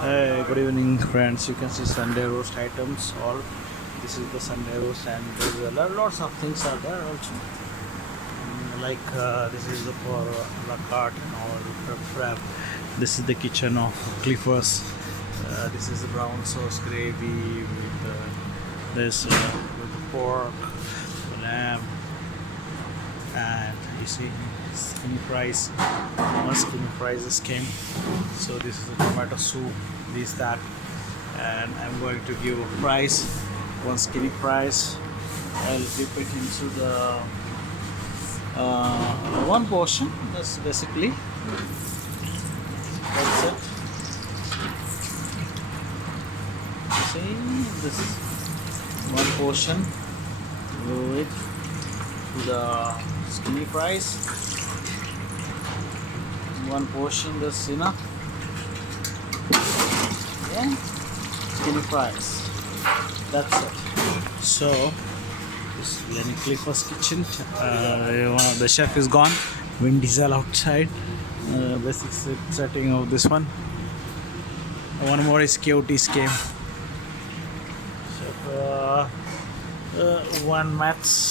Good evening, friends. You can see Sunday roast items. All this is the Sunday roast, and there's lots of things are there also. This is the for la carte and all prep. This is the kitchen of Clifford's. This is the brown sauce gravy with this with the pork, lamb, and you see skinny fries. More skinny fries just came. So this is the tomato soup, this that, and I'm going to give a price. One skinny fries. I'll dip it into the one portion. That's basically that's it. You see, this is one portion. Do it to the skinny fries. One portion, that's enough. Yeah, skinny fries. That's it. So this is Lenny Clifford's kitchen. The chef is gone. Wind Diesel outside. Basic setting of this one. One more SKOTs came. So one mats.